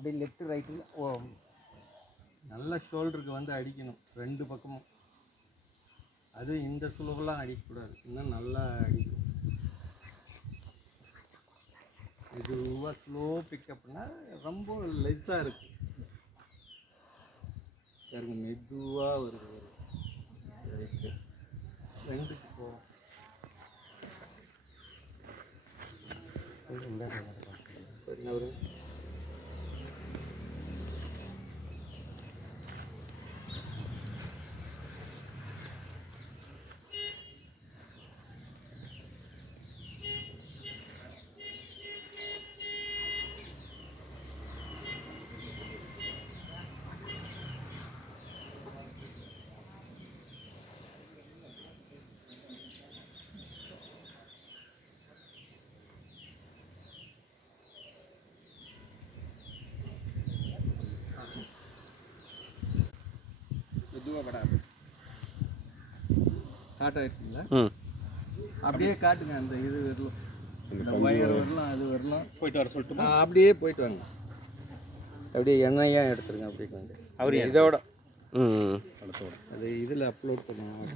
அப்படியே left right. ஓ, நல்ல ஷோல்டருக்கு வந்து அடிக்கணும் 2 பக்கமும். அது இந்த சுலபெல்லாம் அடிக்கக்கூடாது, இன்னும் நல்லா அடிக்கணும். மெதுவாக ஸ்லோ பிக்கப்னா ரொம்ப லெஸ்ஸாக இருக்குது பாருங்க, மெதுவாக வருது. ரைட்டு 2க்கு போகும். என்ன வரும்? மெதுவாக படாது. ஸ்டார்ட் ஆகிடுச்சிங்களா? அப்படியே காட்டுங்க, அந்த இது வரலாம், இந்த ஒயர் வரலாம், அது வரலாம். போயிட்டு வர சொல்லிட்டு அப்படியே போயிட்டு வாங்க. அப்படியே எண்ணெயாக எடுத்துருங்க. அப்படியே வாங்க. அவர் இதோட படத்தோட அது இதில் அப்லோட் பண்ணுவோம்.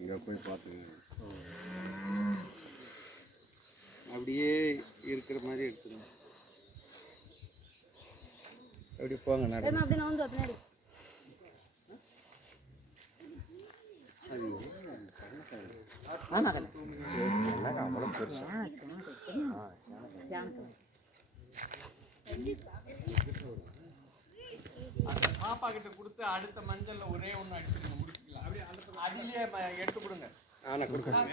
இங்கே போய் பார்த்துங்க. அப்படியே இருக்கிற மாதிரி எடுத்துருங்க. அப்படி போங்க. நட அப்படியே நான் வந்து பின்னாடி பாப்பா கிட்ட கொடுத்து அடுத்த மஞ்சள்ல ஒரே ஒன்று அடிச்சுருங்க, முடிச்சுக்கலாம். அதிலேயே எடுத்து கொடுங்க. நான் கொடுக்குறேன்.